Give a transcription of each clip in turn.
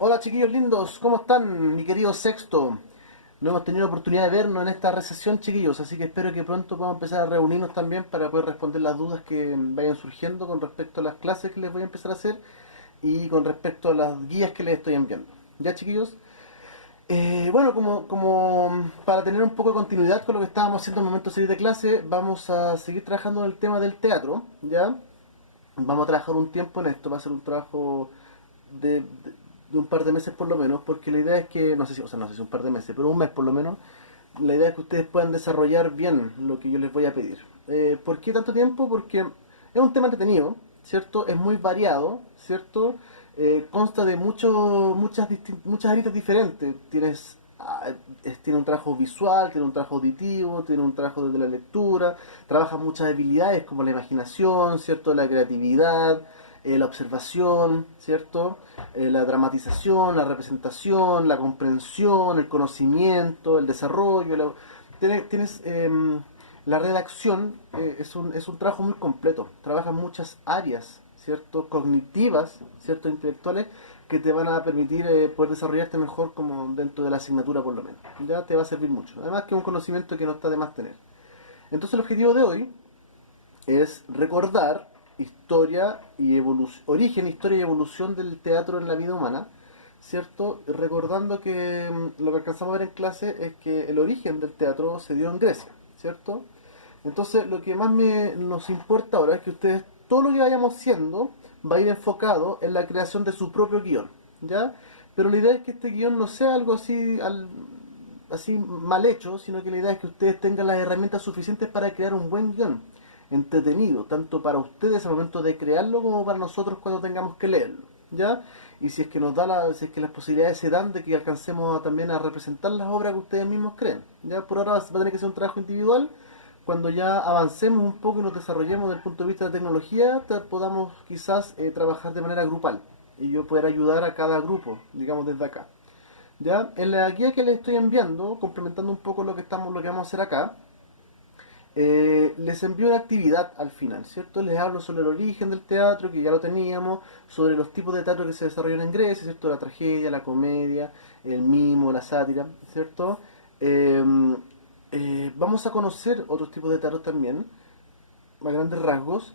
Hola chiquillos lindos, ¿cómo están? Mi querido Sexto. No hemos tenido la oportunidad de vernos en esta recesión, chiquillos, así que espero que pronto podamos empezar a reunirnos también para poder responder las dudas que vayan surgiendo con respecto a las clases que les voy a empezar a hacer y con respecto a las guías que les estoy enviando. ¿Ya, chiquillos? Bueno, como para tener un poco de continuidad con lo que estábamos haciendo en el momento de salir de clase, vamos a seguir trabajando en el tema del teatro, ¿ya? Vamos a trabajar un tiempo en esto, va a ser un trabajo de, de- de un par de meses por lo menos, porque la idea es que, no sé si, o sea, no sé si un par de meses, pero un mes por lo menos, la idea es que ustedes puedan desarrollar bien lo que yo les voy a pedir. ¿Por qué tanto tiempo? Porque es un tema entretenido, ¿cierto? Es muy variado, ¿cierto? Consta de muchas áreas diferentes. Tiene un trabajo visual, tiene un trabajo auditivo, tiene un trabajo desde la lectura, trabaja muchas habilidades como la imaginación, ¿cierto? La creatividad, la observación, ¿cierto? La dramatización, la representación, la comprensión, el conocimiento, el desarrollo. La redacción es un trabajo muy completo. Trabaja en muchas áreas, ¿cierto? Cognitivas, ¿cierto? Intelectuales que te van a permitir poder desarrollarte mejor como dentro de la asignatura por lo menos. Ya te va a servir mucho. Además que es un conocimiento que no está de más tener. Entonces el objetivo de hoy es recordar origen, historia y evolución del teatro en la vida humana, ¿cierto? Recordando que lo que alcanzamos a ver en clase es que el origen del teatro se dio en Grecia, ¿cierto? Entonces, lo que más nos importa ahora es que ustedes, todo lo que vayamos haciendo, va a ir enfocado en la creación de su propio guión, ¿ya? Pero la idea es que este guión no sea algo así mal hecho, sino que la idea es que ustedes tengan las herramientas suficientes para crear un buen guión, entretenido, tanto para ustedes al momento de crearlo como para nosotros cuando tengamos que leerlo, ¿ya? Y si es que si es que las posibilidades se dan de que alcancemos también a representar las obras que ustedes mismos creen, ¿ya? Por ahora va a tener que ser un trabajo individual. Cuando ya avancemos un poco y nos desarrollemos desde el punto de vista de tecnología, podamos quizás trabajar de manera grupal y yo poder ayudar a cada grupo, digamos desde acá. Ya, en la guía que les estoy enviando, complementando un poco lo que vamos a hacer acá, les envío una actividad al final, ¿cierto? Les hablo sobre el origen del teatro, que ya lo teníamos, sobre los tipos de teatro que se desarrollan en Grecia, ¿cierto? La tragedia, la comedia, el mimo, la sátira, ¿cierto? Eh, Vamos a conocer otros tipos de teatro también, a grandes rasgos,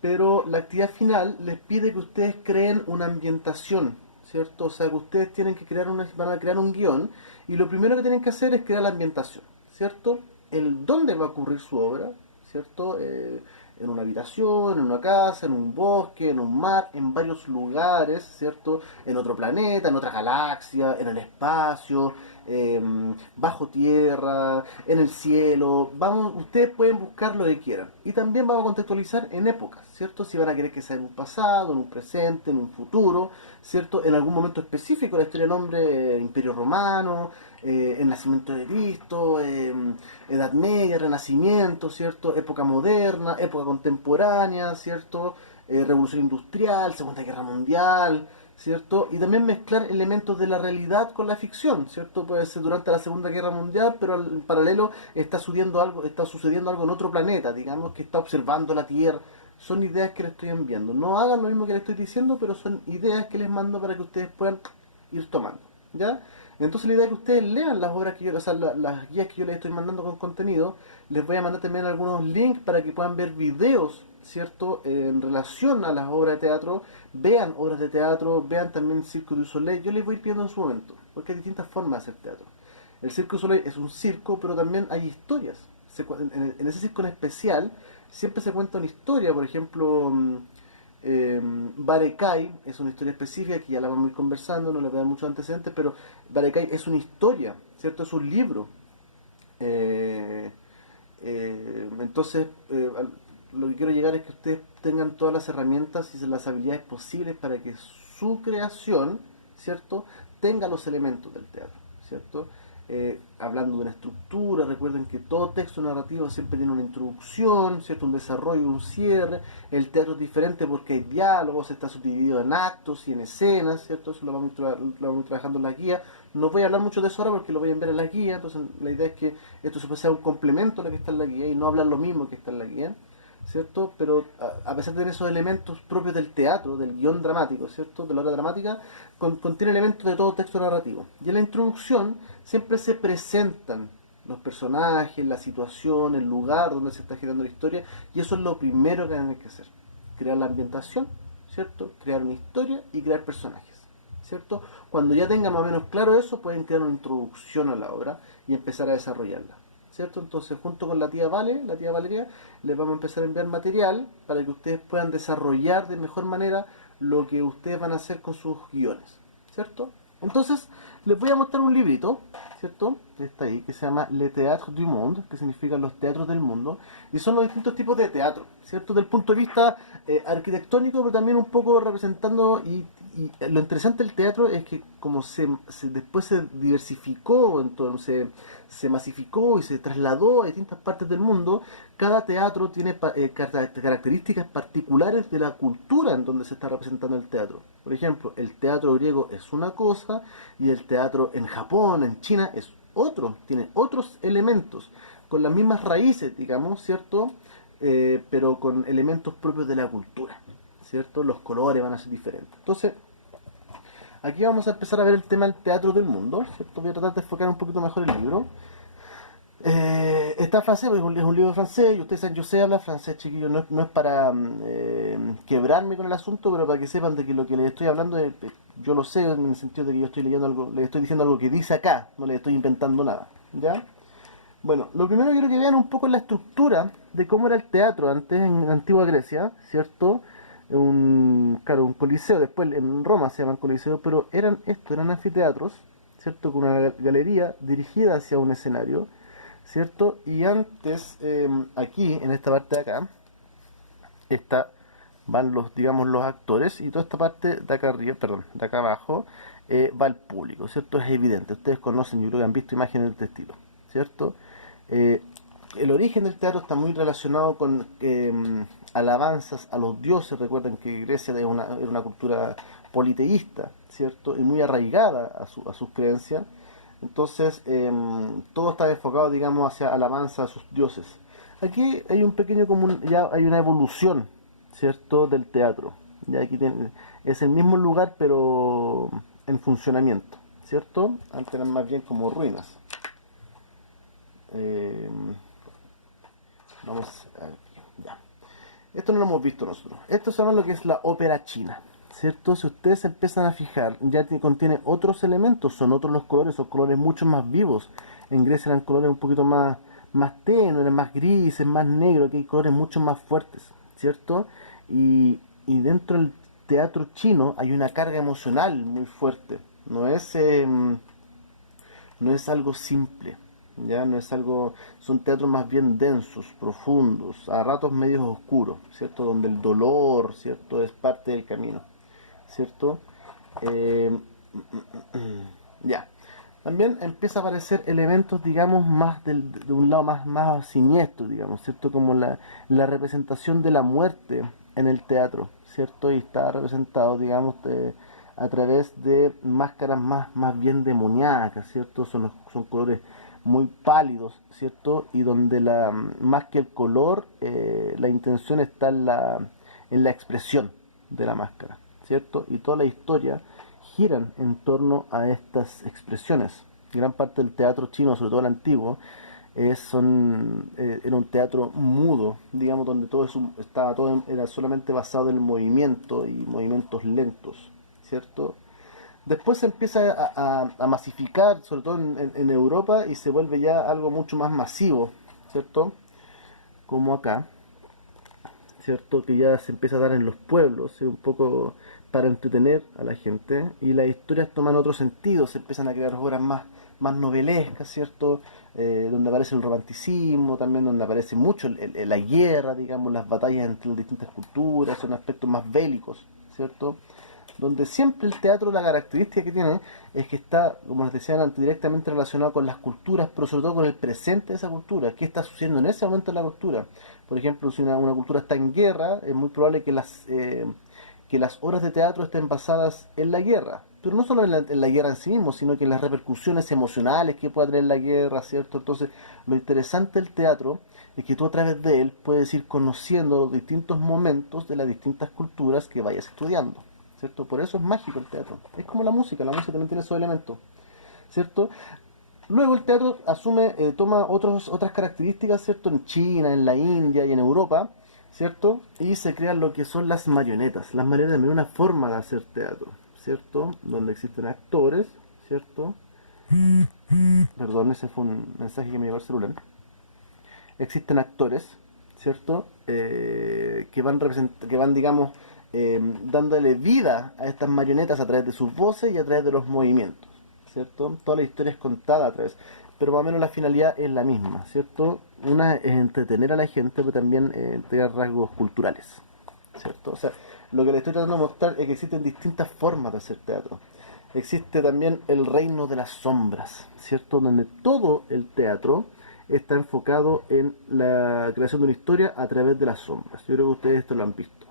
pero la actividad final les pide que ustedes creen una ambientación, ¿cierto? O sea, que ustedes van a crear un guión y lo primero que tienen que hacer es crear la ambientación, ¿cierto? El dónde va a ocurrir su obra, ¿cierto? En una habitación, en una casa, en un bosque, en un mar, en varios lugares, ¿cierto? En otro planeta, en otra galaxia, en el espacio, bajo tierra, en el cielo. Ustedes pueden buscar lo que quieran. Y también vamos a contextualizar en épocas, ¿cierto? Si van a querer que sea en un pasado, en un presente, en un futuro, ¿cierto? En algún momento específico de la historia del hombre, Imperio Romano, el nacimiento de Cristo, Edad Media, Renacimiento, ¿cierto? Época moderna, época contemporánea, ¿cierto? Revolución Industrial, Segunda Guerra Mundial, ¿cierto? Y también mezclar elementos de la realidad con la ficción, ¿cierto? Puede ser durante la Segunda Guerra Mundial, pero en paralelo está sucediendo algo en otro planeta, digamos, que está observando la Tierra. Son ideas que les estoy enviando. No hagan lo mismo que les estoy diciendo, pero son ideas que les mando para que ustedes puedan ir tomando, ¿ya? Entonces la idea es que ustedes lean las obras que yo, o sea, las guías que yo les estoy mandando con contenido. Les voy a mandar también algunos links para que puedan ver videos, ¿cierto? En relación a las obras de teatro, vean obras de teatro, vean también Circo du Soleil. Yo les voy pidiendo en su momento, porque hay distintas formas de hacer teatro. El Circo du Soleil es un circo, pero también hay historias. En ese circo en especial siempre se cuenta una historia, por ejemplo, Barekai es una historia específica que ya la vamos a ir conversando, no le voy a dar muchos antecedentes, pero Barekai es una historia, ¿cierto? Es un libro. Eh, lo que quiero llegar es que ustedes tengan todas las herramientas y las habilidades posibles para que su creación, ¿cierto?, tenga los elementos del teatro, ¿cierto? Hablando de una estructura, recuerden que todo texto narrativo siempre tiene una introducción, ¿cierto?, un desarrollo, un cierre. El teatro es diferente porque hay diálogos, está subdividido en actos y en escenas, ¿cierto? Eso lo vamos a ir trabajando en la guía. No voy a hablar mucho de eso ahora porque lo voy a ver en la guía, entonces la idea es que esto se puede ser un complemento a lo que está en la guía y no hablar lo mismo que está en la guía. ¿cierto? Pero a pesar de tener esos elementos propios del teatro, del guión dramático, ¿cierto? De la obra dramática, contiene elementos de todo texto narrativo. Y en la introducción siempre se presentan los personajes, la situación, el lugar donde se está girando la historia, y eso es lo primero que hay que hacer. Crear la ambientación, ¿cierto? Crear una historia y crear personajes, ¿cierto? Cuando ya tengan más o menos claro eso, pueden crear una introducción a la obra y empezar a desarrollarla, ¿cierto? Entonces, junto con la tía Valeria, les vamos a empezar a enviar material para que ustedes puedan desarrollar de mejor manera lo que ustedes van a hacer con sus guiones, ¿cierto? Entonces, les voy a mostrar un librito, ¿cierto? Está ahí, que se llama Le Théâtre du Monde, que significa los teatros del mundo, y son los distintos tipos de teatro, ¿cierto? Del punto de vista arquitectónico, pero también un poco representando, y lo interesante del teatro es que como después se diversificó, entonces se masificó y se trasladó a distintas partes del mundo, cada teatro tiene características particulares de la cultura en donde se está representando el teatro. Por ejemplo, el teatro griego es una cosa y el teatro en Japón, en China, es otro, tiene otros elementos, con las mismas raíces, digamos, ¿cierto? Pero con elementos propios de la cultura, ¿cierto? Los colores van a ser diferentes. Entonces, aquí vamos a empezar a ver el tema del teatro del mundo, ¿cierto? Voy a tratar de enfocar un poquito mejor el libro. Está en francés, porque es un libro francés, y ustedes saben, yo sé hablar francés, chiquillos, no es para quebrarme con el asunto, pero para que sepan de que lo que les estoy hablando, yo lo sé en el sentido de que yo estoy leyendo algo, les estoy diciendo algo que dice acá, no les estoy inventando nada, ¿ya? Bueno, lo primero que quiero que vean un poco es la estructura de cómo era el teatro antes en la antigua Grecia, ¿cierto? Claro, un coliseo, después en Roma se llaman coliseo, pero eran anfiteatros, ¿cierto? Con una galería dirigida hacia un escenario, ¿cierto? Y antes, aquí, en esta parte de acá, van digamos, los actores, y toda esta parte de acá arriba, perdón, de acá abajo, va el público, ¿cierto? Es evidente, ustedes conocen, yo creo que han visto imágenes de este estilo, ¿cierto? Eh, el origen del teatro está muy relacionado con alabanzas a los dioses. Recuerden que Grecia era una cultura politeísta, ¿cierto? Y muy arraigada a sus creencias. Entonces, todo está enfocado, digamos, hacia alabanza a sus dioses. Aquí hay un pequeño ya hay una evolución, ¿cierto? Del teatro. Ya aquí es el mismo lugar, pero en funcionamiento, ¿cierto? Antes eran más bien como ruinas. Eh, Vamos aquí, ya. Esto no lo hemos visto nosotros. Esto se llama lo que es la ópera china, ¿cierto? Si ustedes se empiezan a fijar, ya contiene otros elementos, son otros los colores, son colores mucho más vivos. En Grecia eran colores un poquito más tenues, más grises, más negros, aquí hay colores mucho más fuertes, ¿cierto? Y dentro del teatro chino hay una carga emocional muy fuerte. No es algo simple, ya no es algo, son teatros más bien densos, profundos, a ratos medios oscuros, ¿cierto? Donde el dolor, ¿cierto? Es parte del camino, ¿cierto? Eh, ya. También empieza a aparecer elementos, digamos, más de un lado más siniestro, digamos, ¿cierto? Como la representación de la muerte en el teatro, ¿cierto? Y está representado, digamos, a través de máscaras más bien demoníacas, ¿cierto? Son colores muy pálidos, ¿cierto? Y donde más que el color, la intención está en la expresión de la máscara, ¿cierto? Y toda la historia giran en torno a estas expresiones. Gran parte del teatro chino, sobre todo el antiguo, era un teatro mudo, digamos, donde era solamente basado en el movimiento y movimientos lentos, ¿cierto? Después se empieza a masificar, sobre todo en Europa, y se vuelve ya algo mucho más masivo, ¿cierto? Como acá, ¿cierto? Que ya se empieza a dar en los pueblos, un poco para entretener a la gente, y las historias toman otro sentido, se empiezan a crear obras más novelescas, ¿cierto? Donde aparece el romanticismo, también donde aparece mucho la guerra, digamos, las batallas entre las distintas culturas, son aspectos más bélicos, ¿cierto? Donde siempre el teatro, la característica que tiene es que está, como les decía antes, directamente relacionado con las culturas, pero sobre todo con el presente de esa cultura. ¿Qué está sucediendo en ese momento en la cultura? Por ejemplo, si una cultura está en guerra, es muy probable que las obras de teatro estén basadas en la guerra. pero no solo en la guerra en sí mismo, sino que en las repercusiones emocionales que puede tener la guerra, ¿cierto? Entonces, lo interesante del teatro es que tú a través de él puedes ir conociendo los distintos momentos de las distintas culturas que vayas estudiando, ¿cierto? Por eso es mágico el teatro. Es como la música también tiene esos elementos, ¿cierto? Luego el teatro asume, toma otras características, ¿cierto? En China, en la India y en Europa, ¿cierto? Y se crean lo que son las marionetas. Las marionetas es una forma de hacer teatro, ¿cierto? Donde existen actores, ¿cierto? Perdón, ese fue un mensaje que me llegó al celular. Existen actores, ¿cierto? Que van, digamos, dándole vida a estas marionetas a través de sus voces y a través de los movimientos, ¿cierto? Toda la historia es contada a través, pero más o menos la finalidad es la misma, ¿cierto? Una es entretener a la gente, pero también entregar rasgos culturales, ¿cierto? O sea, lo que le estoy tratando de mostrar es que existen distintas formas de hacer teatro. Existe también el reino de las sombras, ¿cierto? Donde todo el teatro está enfocado en la creación de una historia a través de las sombras. Yo creo que ustedes esto lo han visto,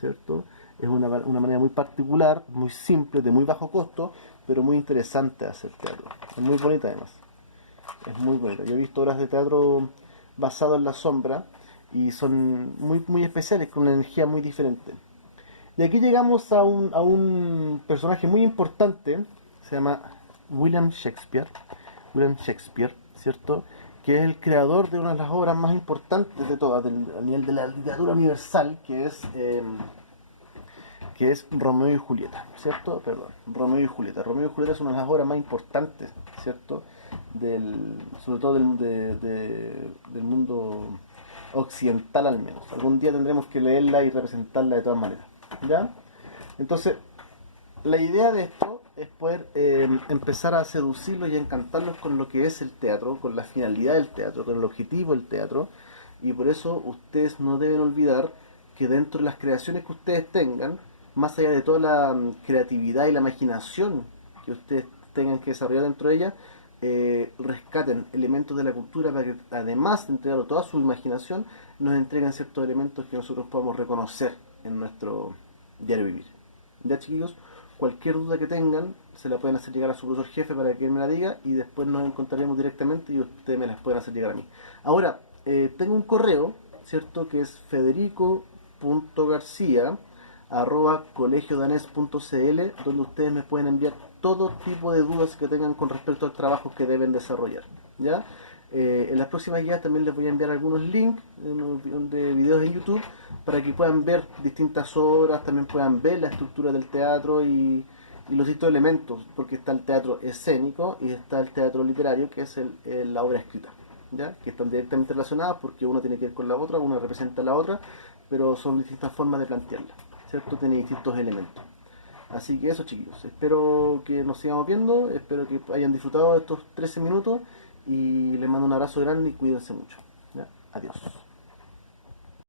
¿cierto? Es una manera muy particular, muy simple, de muy bajo costo, pero muy interesante de hacer teatro. Es muy bonita además. Es muy bonita. Yo he visto obras de teatro basado en la sombra y son muy especiales, con una energía muy diferente. Y aquí llegamos a un personaje muy importante, se llama William Shakespeare. William Shakespeare, ¿cierto? Que es el creador de una de las obras más importantes de todas, a nivel de la literatura universal, que es Romeo y Julieta, ¿cierto? Perdón, Romeo y Julieta. Romeo y Julieta es una de las obras más importantes, ¿cierto? Sobre todo del mundo occidental al menos. Algún día tendremos que leerla y representarla de todas maneras, ¿ya? Entonces, la idea de esto es poder empezar a seducirlos y a encantarlos con lo que es el teatro, con la finalidad del teatro, con el objetivo del teatro, y por eso ustedes no deben olvidar que dentro de las creaciones que ustedes tengan, más allá de toda la creatividad y la imaginación que ustedes tengan que desarrollar dentro de ella, rescaten elementos de la cultura para que, además de entregar toda su imaginación, nos entreguen ciertos elementos que nosotros podamos reconocer en nuestro diario vivir. Ya, chiquillos, cualquier duda que tengan se la pueden hacer llegar a su profesor jefe para que él me la diga, y después nos encontraremos directamente y ustedes me las pueden hacer llegar a mí. Ahora, tengo un correo, ¿cierto? Que es federico.garcia@colegiodanés.cl, donde ustedes me pueden enviar todo tipo de dudas que tengan con respecto al trabajo que deben desarrollar, ¿ya? En las próximas guías también les voy a enviar algunos links de videos en YouTube para que puedan ver distintas obras, también puedan ver la estructura del teatro y los distintos elementos, porque está el teatro escénico y está el teatro literario, que es la obra escrita, ¿ya? Que están directamente relacionadas porque una tiene que ver con la otra, una representa a la otra, pero son distintas formas de plantearla, ¿cierto? Tiene distintos elementos. Así que eso, chiquillos, espero que nos sigamos viendo, espero que hayan disfrutado de estos 13 minutos y les mando un abrazo grande y cuídense mucho, ¿ya? Adiós.